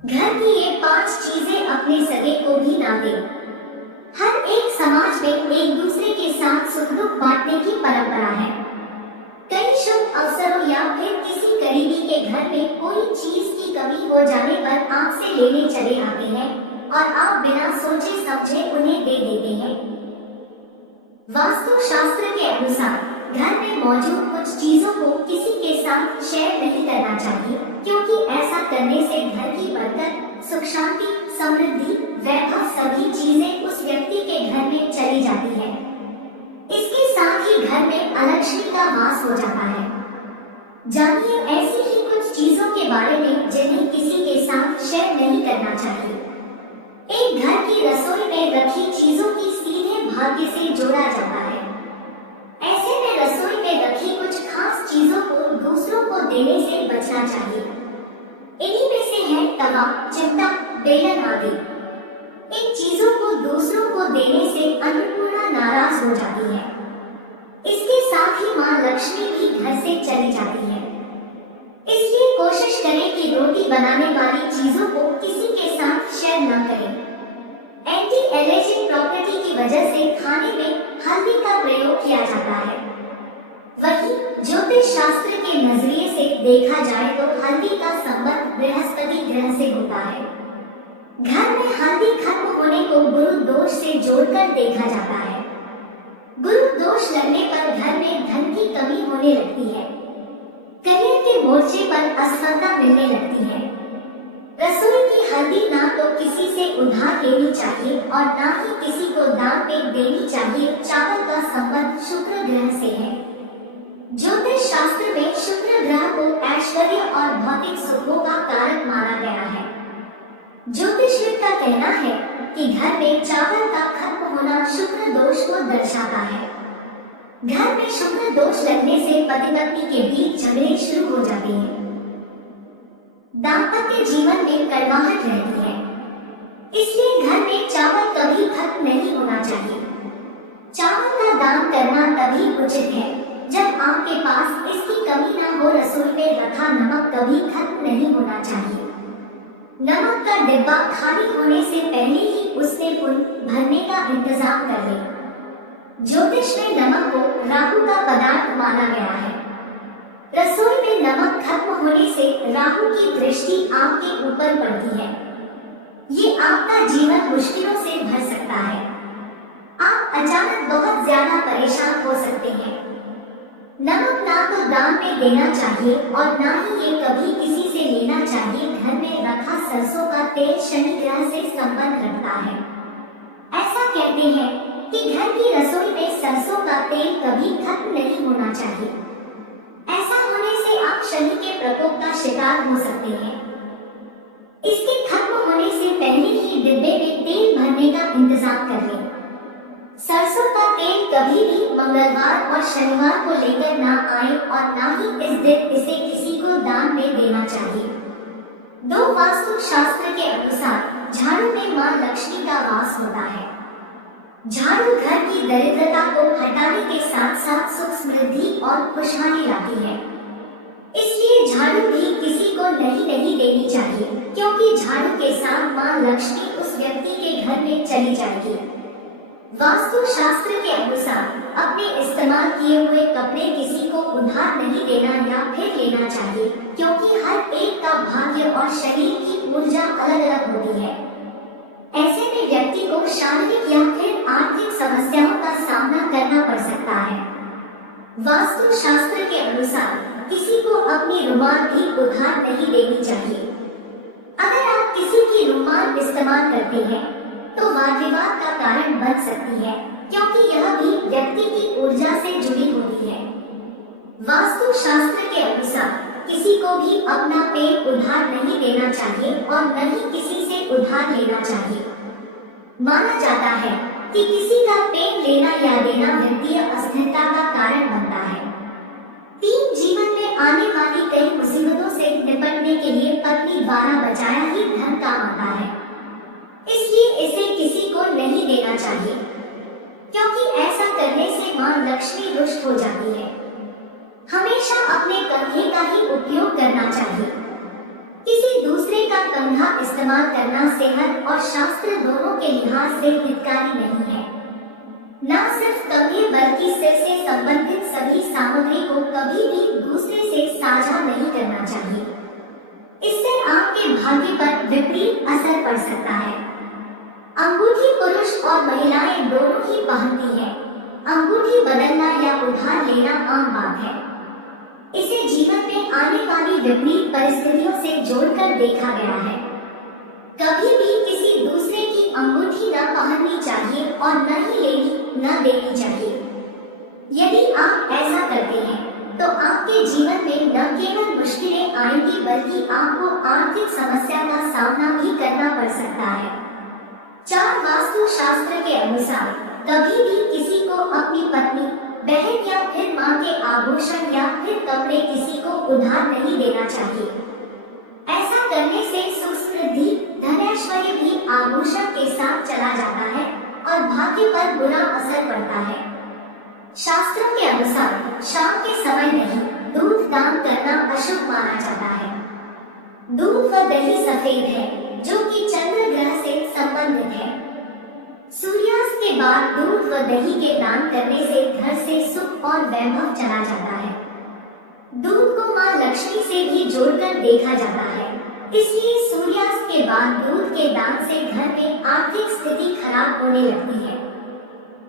घर की ये 5 चीजें अपने सगे को भी ना दे। हर एक समाज में एक दूसरे के साथ सुख दुख बांटने की परंपरा है। कई शुभ अवसरों या फिर किसी करीबी के घर में कोई चीज की कमी हो जाने पर आपसे लेने चले आते हैं और आप बिना सोचे समझे उन्हें दे देते हैं। वास्तु शास्त्र के अनुसार घर में मौजूद कुछ चीजों को किसी के साथ शेयर नहीं करना चाहिए, क्योंकि ऐसा करने से घर की बरकत, सुख शांति, समृद्धि, वैभव सभी चीजें उस व्यक्ति के घर में चली जाती है। इसके साथ ही घर में अलक्ष्मी का वास हो जाता है। जानिए ऐसी ही कुछ चीजों के बारे में जिन्हें किसी के साथ शेयर नहीं करना चाहिए। एक घर की रसोई में रखी चीजों की सीधे भाग्य से जोड़ा जाता है। ऐसे में रसोई में रखी कुछ खास चीजों को दूसरों को देने से बचना चाहिए। इन्हीं में से है तवा, चिमटा, बेलन आदि। इन चीजों को दूसरों को देने से अन्नपूर्णा नाराज हो जाती है। इसके साथ ही मां लक्ष्मी भी घर से चली जाती है। इसलिए कोशिश करें कि रोटी बनाने वाली चीजों को किसी के साथ शेयर न करें। एंटी एलर्जिक प्रॉपर्टी की वजह से खाने में हल्दी का प्रयोग किया जाता है। वहीं ज्योतिष शास्त्र के नजरिए से देखा जाए तो हल्दी का संबंध बृहस्पति ग्रह से होता है। घर में हल्दी खत्म होने को गुरु दोष से जोड़कर देखा जाता है। गुरु दोष लगने पर घर में धन की कमी होने लगती है। करियर के मोर्चे पर असफलता मिलने लगती है। रसोई की हल्दी ना तो किसी से उधार लेनी चाहिए और ना ही किसी को दान में देनी चाहिए। चावल का संबंध शुक्र ग्रह से है। ज्योतिष शास्त्र में शुक्र ग्रह को ऐश्वर्य और भौतिक सुखों का कारक माना गया है। ज्योतिषविद का कहना है कि घर में चावल का खत्म होना शुक्र दोष को दर्शाता है। घर में शुक्र दोष लगने से पति पत्नी के बीच झगड़े शुरू हो जाते हैं। दाम्पत्य जीवन में कड़वाहट रहती है। इसलिए घर में चावल कभी खत्म नहीं होना चाहिए। चावल का दान करना तभी उचित है जब आपके पास इसकी कमी न हो। रसोई में रखा नमक कभी खत्म नहीं होना चाहिए। नमक का डिब्बा खाली होने से पहले ही उसमें पुन भरने का इंतजाम कर लें। ज्योतिष में नमक को राहु का पदार्थ माना गया है। रसोई में नमक खत्म होने से राहु की दृष्टि आपके ऊपर पड़ती है। ये आपका जीवन मुश्किलों से भर सकता है। आप अचानक बहुत ज्यादा परेशान हो सकते हैं। नमक ना तो दान में देना चाहिए और ना ही ये कभी किसी से लेना चाहिए। घर में रखा सरसों का तेल शनि ग्रह से संबंध रखता है। ऐसा कहते हैं कि घर की रसोई में सरसों का तेल कभी खत्म नहीं होना चाहिए। ऐसा होने से आप शनि के प्रकोप का शिकार हो सकते हैं। इसके खत्म होने से पहले ही डिब्बे में तेल भरने का इंतजाम कर लें। सरसों का तेल कभी भी मंगलवार और शनिवार को लेकर ना आए और ना ही इस दिन इसे किसी को दान में देना चाहिए। दो वास्तु शास्त्र के अनुसार झाड़ू में मां लक्ष्मी का वास होता है। झाड़ू घर की दरिद्रता को हटाने के साथ साथ सुख समृद्धि और खुशहाली लाती है। इसलिए झाड़ू भी किसी को नहीं देनी चाहिए, क्योंकि झाड़ू के साथ मां लक्ष्मी उस व्यक्ति के घर में चली जाएगी। वास्तु शास्त्र के अनुसार अपने इस्तेमाल किए हुए कपड़े किसी को उधार नहीं देना या फिर लेना चाहिए, क्योंकि हर एक का भाग्य और शरीर की ऊर्जा अलग अलग होती है। ऐसे में व्यक्ति को शारीरिक या फिर आर्थिक समस्याओं का सामना करना पड़ सकता है। वास्तु शास्त्र के अनुसार किसी को अपनी रुमाल भी उधार नहीं देनी चाहिए। अगर आप किसी की रुमाल इस्तेमाल करते हैं तो वाद विवाद का कारण बन सकती है, क्योंकि यह भी व्यक्ति की ऊर्जा से जुड़ी होती है। वास्तु शास्त्र के अनुसार किसी को भी अपना पेन उधार नहीं देना चाहिए और न ही किसी से उधार लेना चाहिए। माना जाता है कि किसी का पेन लेना या देना वित्तीय अस्थिरता का कारण बनता है। टीम जीवन में आने वाली कई मुसीबतों से निपटने के लिए पत्नी द्वारा बचाया ही धन काम आता है। इसलिए इसे किसी को नहीं देना चाहिए, क्योंकि ऐसा करने से मां लक्ष्मी रुष्ट हो जाती है। हमेशा अपने कंधे का ही उपयोग करना चाहिए। किसी दूसरे का कंधा इस्तेमाल इस्तेमाल करना सेहत और शास्त्र दोनों के लिहाज से हितकारी नहीं है। न सिर्फ कंघे बल्कि सिर से संबंधित सभी सामग्री को कभी भी दूसरे से साझा नहीं करना चाहिए। इससे आपके भाग्य पर विपरीत असर पड़ सकता है। अंगूठी पुरुष और महिलाएं दोनों ही पहनती है। अंगूठी बदलना या उधार लेना आम बात है। इसे जीवन में आने वाली विपरीत परिस्थितियों से जोड़कर देखा गया है। कभी भी किसी दूसरे की अंगूठी न पहननी चाहिए और न ही लेनी न देनी चाहिए। यदि आप ऐसा करते हैं तो आपके जीवन में न केवल मुश्किलें आएंगी बल्कि आपको आर्थिक समस्या का सामना भी करना पड़ सकता है। 4 वास्तु शास्त्र के अनुसार कभी भी किसी को अपनी पत्नी, बहन या फिर मां के आभूषण या फिर कपड़े किसी को उधार नहीं देना चाहिए। ऐसा करने से सुख समृद्धि, धनैश्वर्य भी आभूषण के साथ चला जाता है और भाग्य पर बुरा असर पड़ता है। शास्त्रों के अनुसार शाम के समय नहीं दूध दान करना अशुभ माना जाता है। दूध व दही सफेद है जो कि चंद्र ग्रह से संबंधित है। सूर्यास्त के बाद दूध व दही के दान करने से घर से सुख और वैभव चला जाता है। दूध को मां लक्ष्मी से भी जोड़कर देखा जाता है, इसलिए सूर्यास्त के बाद दूध के दान से घर में आर्थिक स्थिति खराब होने लगती है।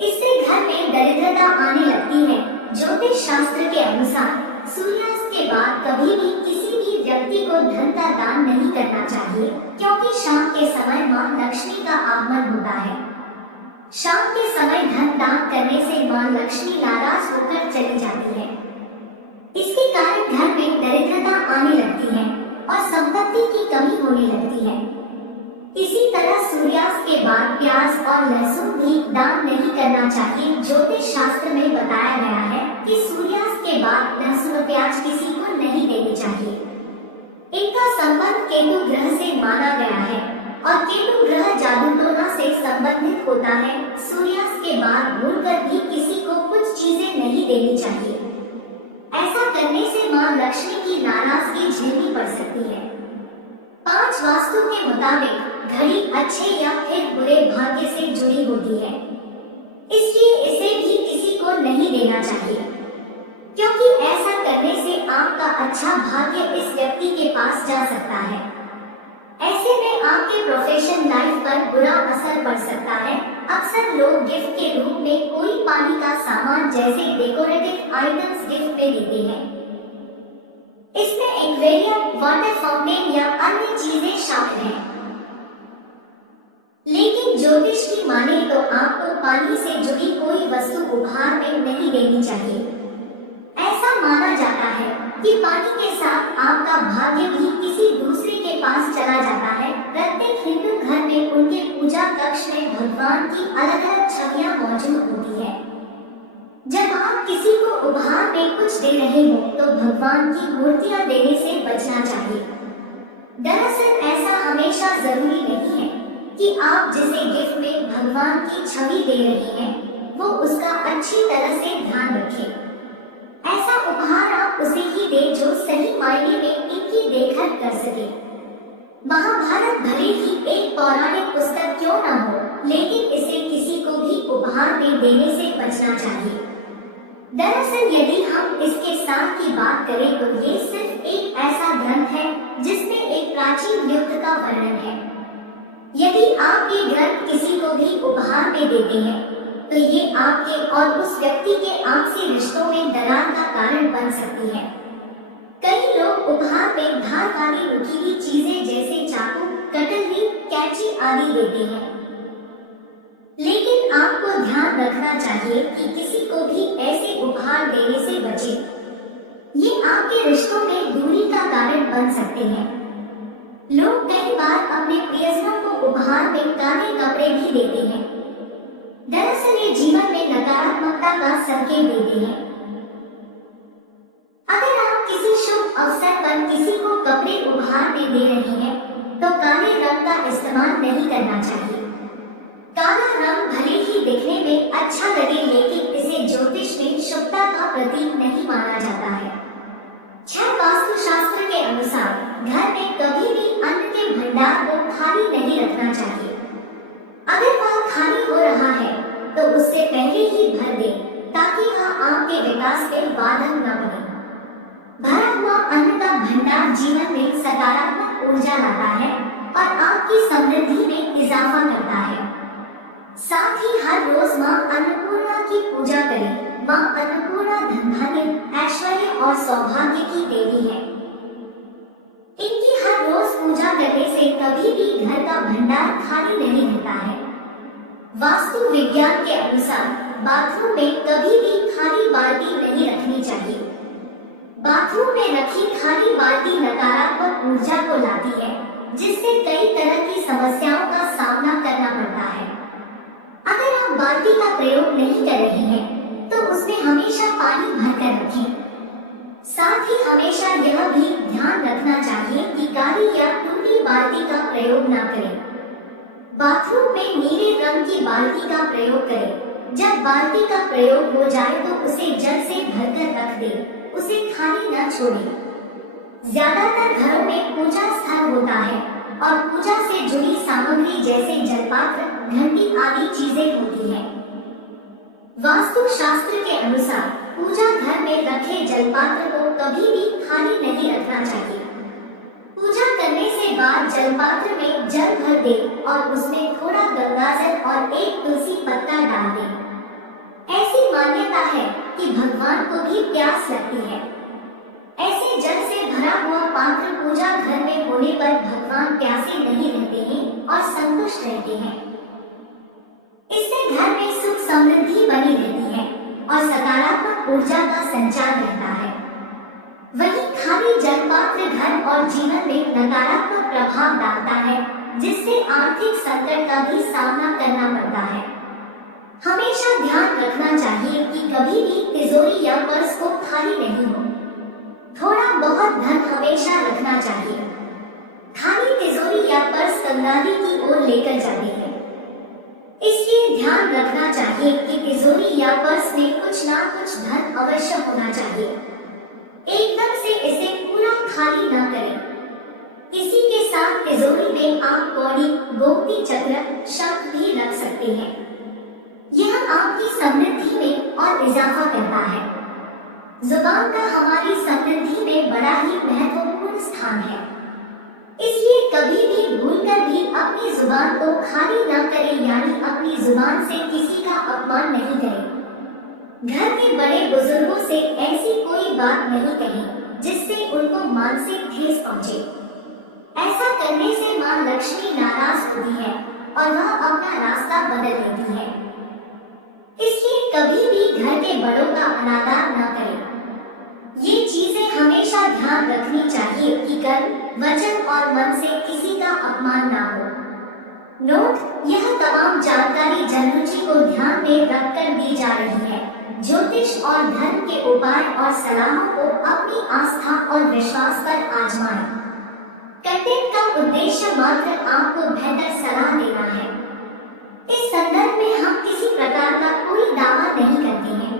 इससे घर में दरिद्रता आने लगती है। ज्योतिष शास्त्र के अनुसार सूर्यास्त के बाद कभी भी किसी भी व्यक्ति को धन का दान नहीं करना चाहिए, क्योंकि शाम के समय मां लक्ष्मी का आगमन होता है। शाम के समय धन दान करने से मां लक्ष्मी नाराज होकर चली जाती है। इसके कारण घर में दरिद्रता आने लगती है और संपत्ति की कमी होने लगती है। इसी तरह सूर्यास्त के बाद प्याज और लहसुन भी दान नहीं करना चाहिए। ज्योतिष शास्त्र में बताया गया है कि सूर्यास्त के बाद लहसुन प्याज किसी को नहीं देने चाहिए। इनका संबंध केतु ग्रह से माना गया है और केतु ग्रह जादू टोना से संबंधित होता है। सूर्यास्त के बाद भूलकर भी किसी को कुछ चीजें नहीं देनी चाहिए। ऐसा करने से मां लक्ष्मी की नाराजगी झेलनी पड़ सकती है। 5 वास्तु के मुताबिक घड़ी अच्छे या फिर बुरे भाग्य से जुड़ी होती है, इसलिए इसे भी किसी को नहीं देना चाहिए, क्योंकि ऐसा करने से आपका अच्छा भाग्य इस व्यक्ति के पास जा सकता है। ऐसे में आपके प्रोफेशन लाइफ पर बुरा असर पड़ सकता है। अक्सर लोग गिफ्ट के रूप में कोई पानी का सामान जैसे डेकोरेटिव आइटम्स गिफ्ट में देते हैं। इसमें एक्वेरियम, वाटर फाउंटेन या अन्य चीजें शामिल हैं। लेकिन ज्योतिष की माने तो आपको पानी से जुड़ी कोई वस्तु उपहार में नहीं देनी चाहिए। ऐसा माना जाता है कि पानी के साथ आपका भाग्य भी किसी दूसरे के पास चला जाता है। प्रत्येक हिंदू घर में उनके पूजा कक्ष में भगवान की अलग-अलग छवियां मौजूद होती है। जब आप किसी को उपहार में कुछ दे रहे हो तो भगवान की मूर्तियां देने से बचना चाहिए। दरअसल ऐसा हमेशा जरूरी नहीं है कि आप जिसे गिफ्ट में भगवान की छवि दे रहे हैं वो उसका अच्छी तरह से ध्यान रखें। ऐसा उपहार आप उसे ही दे जो सही मायने में इनकी देखभाल कर सके। महाभारत भले ही एक पौराणिक पुस्तक क्यों न हो, लेकिन इसे किसी को भी उपहार में देने से बचना चाहिए। दरअसल यदि हम इसके साथ की बात करें तो ये सिर्फ एक ऐसा ग्रंथ है जिसमें एक प्राचीन युद्ध का वर्णन है। यदि आप ये ग्रंथ किसी को भी उपहार में देते हैं तो ये आपके और उस व्यक्ति के आपसी रिश्तों में दरार का कारण बन सकती है। कई लोग उपहार में धार वाली नुकीली चीजें जैसे चाकू, कटलरी, कैंची आदि देते हैं, लेकिन आपको ध्यान रखना चाहिए कि किसी को भी ऐसे उपहार देने से बचें। ये आपके रिश्तों में दूरी का कारण बन सकते हैं। लोग कई बार अपने प्रियजनों को उपहार में काले कपड़े भी देते हैं। दरअसल ये जीवन में नकारात्मकता का संकेत देते हैं। अगर आप किसी शुभ अवसर पर किसी को कपड़े उपहार में दे रहे हैं तो काले रंग का इस्तेमाल नहीं करना चाहिए। काला रंग भले ही दिखने में अच्छा लगे लेकिन इसे ज्योतिष में शुभता का प्रतीक नहीं माना जाता है। 6 वास्तु शास्त्र के अनुसार घर में कभी भी अन्न के भंडार को खाली नहीं रखना चाहिए। अगर वह खाली हो रहा है तो उससे पहले ही भर दे ताकि वह आपके विकास में बाधक न बने। भरा हुआ अन्न का भंडार जीवन में सकारात्मक ऊर्जा लाता है और आपकी समृद्धि में इजाफा करता है। साथ ही हर रोज माँ अन्नपूर्णा की पूजा करें। माँ अन्नपूर्णा धन धान्य, ऐश्वर्य और सौभाग्य की देवी है। इनकी हर रोज पूजा करने से कभी भी घर का भंडार खाली नहीं रहता है। वास्तु विज्ञान के अनुसार बाथरूम में कभी भी खाली बाल्टी नहीं रखनी चाहिए। बाथरूम में रखी खाली बाल्टी नकारात्मक ऊर्जा को लाती है, जिससे कई तरह की समस्याओं का सामना करना पड़ता है। अगर आप बाल्टी का प्रयोग नहीं कर रहे हैं तो उसमें हमेशा पानी भरकर रखें। साथ ही हमेशा यह भी ध्यान रखना चाहिए कि काली या टूटी बाल्टी का प्रयोग न करें। बाथरूम में नीले रंग की बाल्टी का प्रयोग करें। जब बाल्टी का प्रयोग हो जाए तो उसे जल से भरकर रख दें, उसे खाली न छोड़ें। ज्यादातर घरों में पूजा स्थल होता है और पूजा से जुड़ी सामग्री जैसे जलपात्र, घंटी आदि चीजें होती हैं। वास्तु शास्त्र के अनुसार पूजा घर में रखे जलपात्र को कभी भी खाली नहीं रखना चाहिए। पूजा करने से बाद जलपात्र में जल भर दें और उसमें थोड़ा गंगाजल और एक तुलसी पत्ता डाल दें। ऐसी मान्यता है कि भगवान को भी प्यास लगती है। ऐसे जल से भरा हुआ पात्र पूजा घर में होने पर भगवान प्यासे नहीं रहते हैं और संतुष्ट रहते हैं। इससे घर में सुख समृद्धि बनी रहती है और सकारात्मक ऊर्जा का संचार रहता है। वहीं खाली जलपात्र घर और जीवन में नकारात्मक प्रभाव डालता है, जिससे आर्थिक संकट का भी सामना करना पड़ता है। हमेशा ध्यान रखना चाहिए कि कभी भी तिजोरी या पर्स को खाली नहीं हो। थोड़ा बहुत धन हमेशा रखना चाहिए। खाली तिजोरी या पर्स कंगाली की ओर लेकर जाते हैं। इसलिए ध्यान रखना चाहिए कि तिजोरी या पर्स में कुछ ना कुछ धन अवश्य होना चाहिए। एकदम से इसे पूरा खाली न करें। इसी के साथ तिजोरी में आप कौड़ी, गोमती चक्र, शंख भी रख सकते हैं। यह आपकी समृद्धि में और इजाफा करता है। जुबान का हमारी समृद्धि में बड़ा ही महत्वपूर्ण स्थान है। इसलिए कभी भी भूलकर भी अपनी जुबान को खाली न करें, यानी अपनी जुबान से किसी का अपमान नहीं करें। घर में बड़े बुजुर्गों से ऐसी कोई बात नहीं कहें जिससे उनको मानसिक ठेस पहुंचे। ऐसा करने से मां लक्ष्मी नाराज होती है और वह अपना रास्ता बदल लेती है। इसलिए कभी भी घर के बड़ों का अनादर न करें। ये चीजें हमेशा ध्यान रखनी चाहिए कि कर्म, वचन और मन से किसी का अपमान न हो। नोट: यह तमाम जानकारी जनरुचि को ध्यान में रखकर दी जा रही है। ज्योतिष और धर्म के उपाय और सलाहों को अपनी आस्था और विश्वास पर आजमाएं। कंटेंट का उद्देश्य मात्र आपको बेहतर सलाह देना है। इस संदर्भ में हम किसी प्रकार का कोई दावा नहीं करते हैं।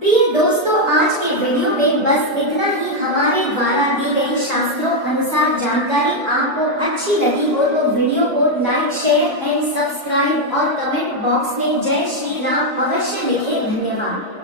प्रिय दोस्तों, आज के वीडियो में बस इतना ही। हमारे द्वारा दी गई शास्त्रों अनुसार जानकारी आपको अच्छी लगी हो तो वीडियो को लाइक, शेयर एंड सब्सक्राइब और कमेंट बॉक्स में जय श्री राम अवश्य लिखें। धन्यवाद।